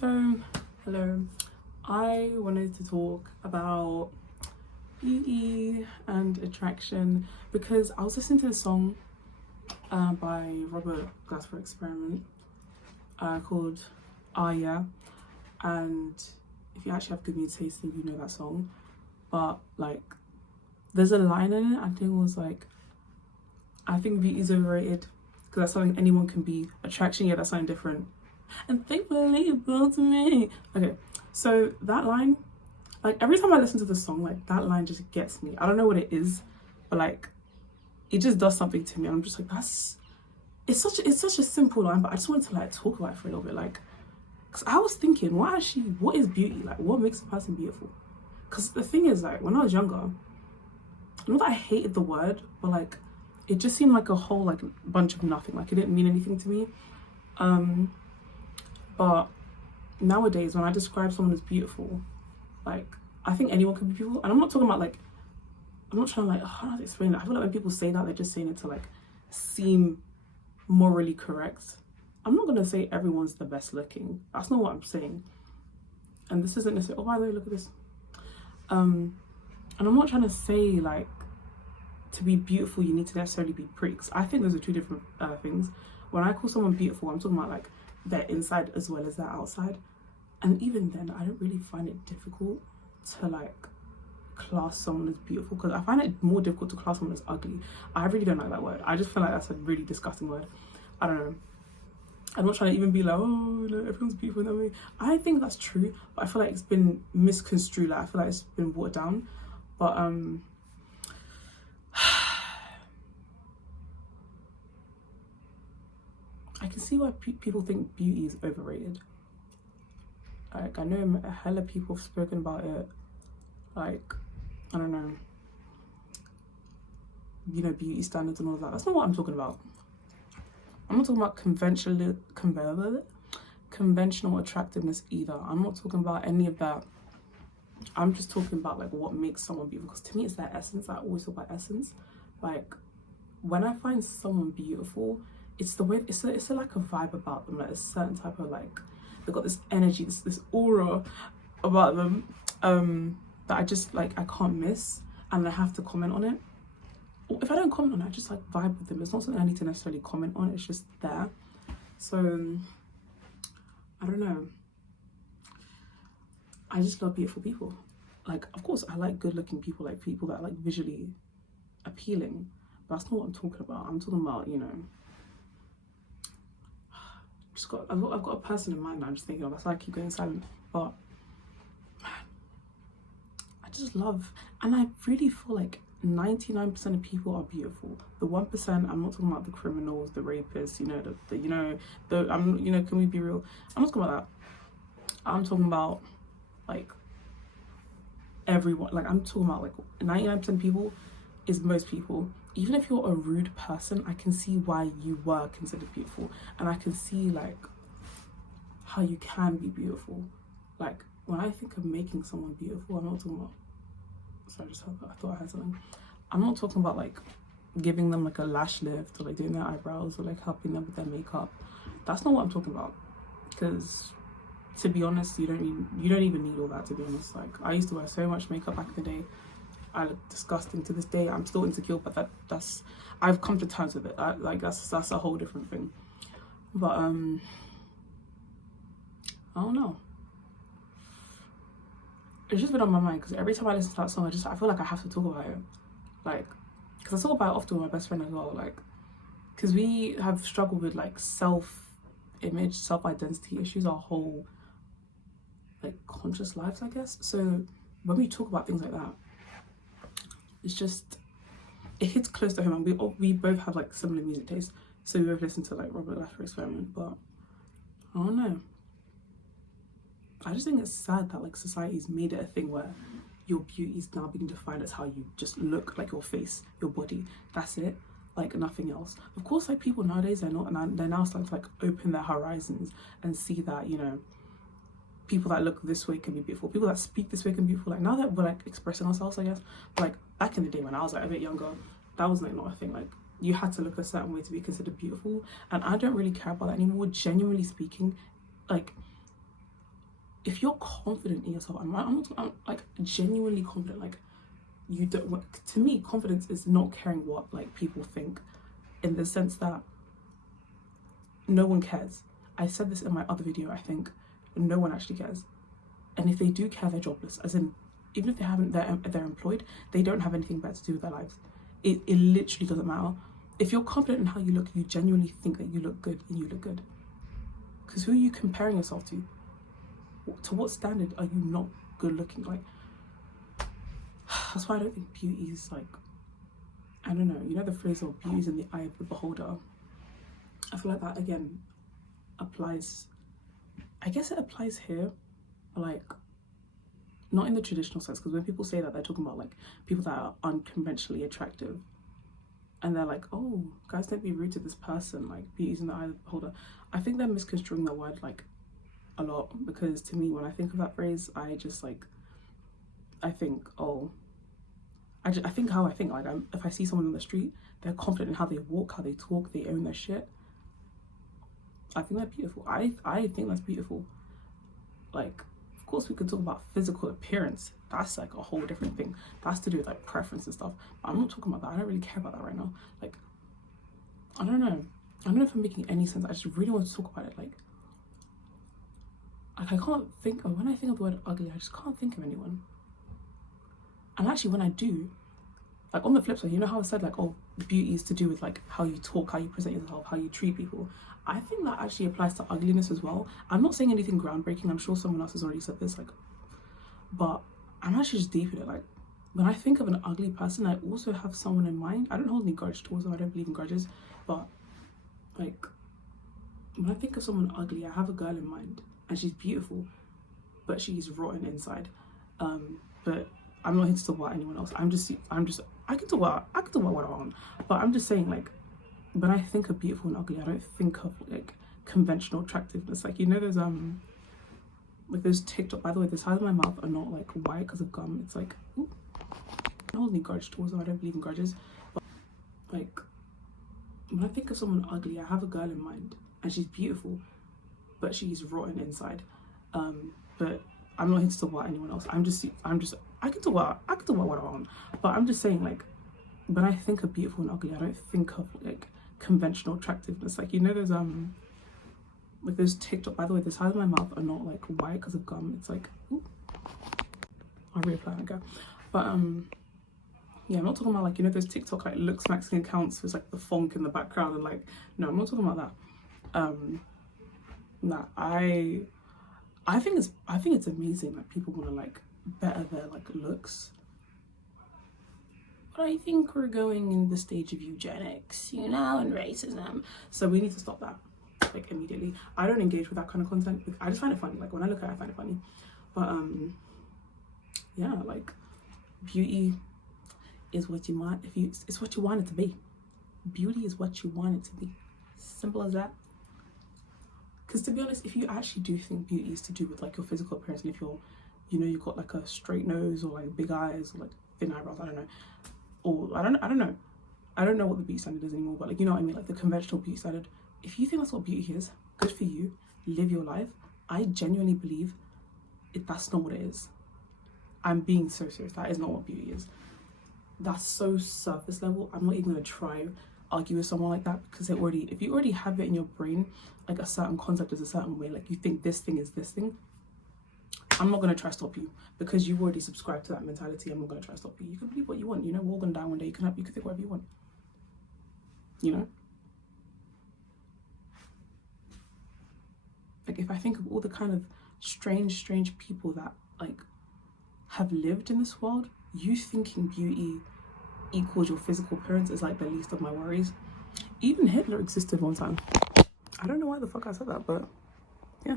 So, hello. I wanted to talk about beauty and attraction because I was listening to a song by Robert Glasper Experiment called Ah Yeah. And if you actually have good music taste, then you know that song. But like, there's a line in it, I think it was like, I think beauty is overrated because that's something anyone can be. Attraction, yeah, that's something different. And thankfully you built me. Okay, so that line, like every time I listen to the song, like that line just gets me. I don't know what it is, but like it just does something to me. I'm just like, that's it's such a simple line, but I just wanted to like talk about it for a little bit, like, because I was thinking, what is beauty? Like, what makes a person beautiful? Because the thing is, like, when I was younger, not that I hated the word, but like, it just seemed like a whole like bunch of nothing. Like, it didn't mean anything to me. But nowadays, when I describe someone as beautiful, like, I think anyone can be beautiful, and I'm not talking about like, I'm not trying to like, oh, how do I explain that? I feel like when people say that, they're just saying it to like seem morally correct. I'm not gonna say everyone's the best looking. That's not what I'm saying. And this isn't necessarily. Oh, by the way, look at this. And I'm not trying to say like to be beautiful you need to necessarily be pretty. Cause I think those are two different things. When I call someone beautiful, I'm talking about like their inside as well as their outside. And even then, I don't really find it difficult to like class someone as beautiful, because I find it more difficult to class someone as ugly. I really don't like that word. I just feel like that's a really disgusting word. I don't know. I'm not trying to even be like, oh no, everyone's beautiful in that way. I think that's true, but I feel like it's been misconstrued. Like, I feel like it's been watered down. But I can see why people think beauty is overrated. Like, I know a hell of people have spoken about it. Like, I don't know, beauty standards and all that. That's not what I'm talking about. I'm not talking about conventional attractiveness either. I'm not talking about any of that. I'm just talking about like what makes someone beautiful. Because to me, it's their essence. I always talk about essence. Like, when I find someone beautiful, it's the way it's a like a vibe about them. Like a certain type of like, they've got this energy, this aura about them that I just like, I can't miss, and I have to comment on it. Or if I don't comment on it, I just like vibe with them. It's not something I need to necessarily comment on. It's just there. So I don't know. I just love beautiful people. Like, of course, I like good-looking people, like people that are like visually appealing. But that's not what I'm talking about. I'm talking about, I've got a person in mind that I'm just thinking of. That's why I keep going silent. But I just love, and I really feel like 99% of people are beautiful. The 1%, I'm not talking about the criminals, the rapists, can we be real? I'm not talking about that. I'm talking about like everyone. Like, I'm talking about like 99% of people is most people. Even if you're a rude person, I can see why you were considered beautiful, and I can see like how you can be beautiful. Like, when I think of making someone beautiful, I'm not talking about, sorry, I thought I had something. I'm not talking about like giving them like a lash lift or like doing their eyebrows or like helping them with their makeup. That's not what I'm talking about. Because to be honest, you don't even need all that, to be honest. Like, I used to wear so much makeup back in the day. I look disgusting to this day. I'm still insecure, but that's I've come to terms with it. That's a whole different thing. But I don't know. It's just been on my mind because every time I listen to that song, I feel like I have to talk about it. Like, because I talk about it often with my best friend as well. Like, because we have struggled with like self-image, self-identity issues our whole like conscious lives, I guess. So when we talk about things like that, it's just, it hits close to home, and we both have like similar music tastes. So we both listen to like Robert Glasper Experiment, but I don't know. I just think it's sad that like society's made it a thing where your beauty is now being defined as how you just look, like your face, your body. That's it, like nothing else. Of course, like people nowadays, they're now starting to like open their horizons and see that people that look this way can be beautiful. People that speak this way can be beautiful. Like, now that we're like expressing ourselves, I guess. But like back in the day when I was like a bit younger, that was like not a thing. Like, you had to look a certain way to be considered beautiful, and I don't really care about that anymore. Genuinely speaking, like, if you're confident in yourself, I'm like genuinely confident, like you don't, to me confidence is not caring what like people think, in the sense that no one cares. I said this in my other video, I think no one actually cares, and if they do care, they're jobless, as in even if they haven't, they're employed, they don't have anything better to do with their lives. It literally doesn't matter. If you're confident in how you look, you genuinely think that you look good, and you look good, because who are you comparing yourself to? To what standard are you not good looking? Like, that's why I don't think beauty is like, I don't know, you know the phrase of beauty is in the eye of the beholder. I feel like that again applies, I guess it applies here, like not in the traditional sense, because when people say that, they're talking about like people that are unconventionally attractive, and they're like, oh guys, don't be rude to this person, like beauty's in the eye of the beholder. I think they're misconstruing that word like a lot, because to me when I think of that phrase, I just like, I think, oh, I think how I think, like if I see someone on the street, they're confident in how they walk, how they talk, they own their shit, I think they're beautiful. I think that's beautiful. Like, of course we could talk about physical appearance, that's like a whole different thing, that's to do with like preference and stuff, but I'm not talking about that. I don't really care about that right now. Like, I don't know if I'm making any sense. I just really want to talk about it. Like I can't think of, when I think of the word ugly, I just can't think of anyone. And actually when I do, like on the flip side, you know how I said like, oh, beauty is to do with like how you talk, how you present yourself, how you treat people. I think that actually applies to ugliness as well. I'm not saying anything groundbreaking, I'm sure someone else has already said this, like, but I'm actually just deep in it. Like when I think of an ugly person, I also have someone in mind. I don't hold any grudge towards them, I don't believe in grudges, but like when I think of someone ugly, I have a girl in mind, and she's beautiful, but she's rotten inside. But I'm not here to talk about anyone else. I can talk about what I want, but I'm just saying, like, when I think of beautiful and ugly, I don't think of like conventional attractiveness. Like, you know, there's like those TikTok, by the way, the sides of my mouth are not like white because of gum. It's like, ooh, I don't hold any grudge towards them, I don't believe in grudges, but like when I think of someone ugly, I have a girl in mind, and she's beautiful, but she's rotten inside. But I'm not here to talk about anyone else. I can talk about what I want, but I'm just saying, like, when I think of beautiful and ugly, I don't think of like conventional attractiveness. Like, you know, there's like those TikTok, by the way, the sides of my mouth are not like white because of gum. It's like, ooh, I'll reapply that, go. But yeah, I'm not talking about like, you know, those TikTok like looks Mexican accounts with like the funk in the background, and like, no, I'm not talking about that. Nah, I think it's amazing that people want to like better their like looks, but I think we're going in the stage of eugenics, you know, and racism, so we need to stop that like immediately. I don't engage with that kind of content. I just find it funny. Like when I look at it, I find it funny. But yeah, like beauty is what you want. It's what you want it to be. Beauty is what you want it to be. Simple as that. Because to be honest, if you actually do think beauty is to do with like your physical appearance, and if you're, you know, you've got like a straight nose or like big eyes or like thin eyebrows, I don't know, or I don't know what the beauty standard is anymore, but like, you know what I mean, like the conventional beauty standard. If you think that's what beauty is, good for you, live your life. I genuinely believe that's not what it is. I'm being so serious. That is not what beauty is. That's so surface level. I'm not even gonna try argue with someone like that, because if you already have it in your brain, like a certain concept is a certain way, like you think this thing is this thing, I'm not going to try to stop you, because you've already subscribed to that mentality. I'm not going to try to stop you. You can believe what you want, you know, we're all going to die one day. You can think whatever you want, you know. Like if I think of all the kind of strange people that like have lived in this world, you thinking beauty equals your physical appearance is like the least of my worries. Even Hitler existed one time. I don't know why the fuck I said that, but yeah.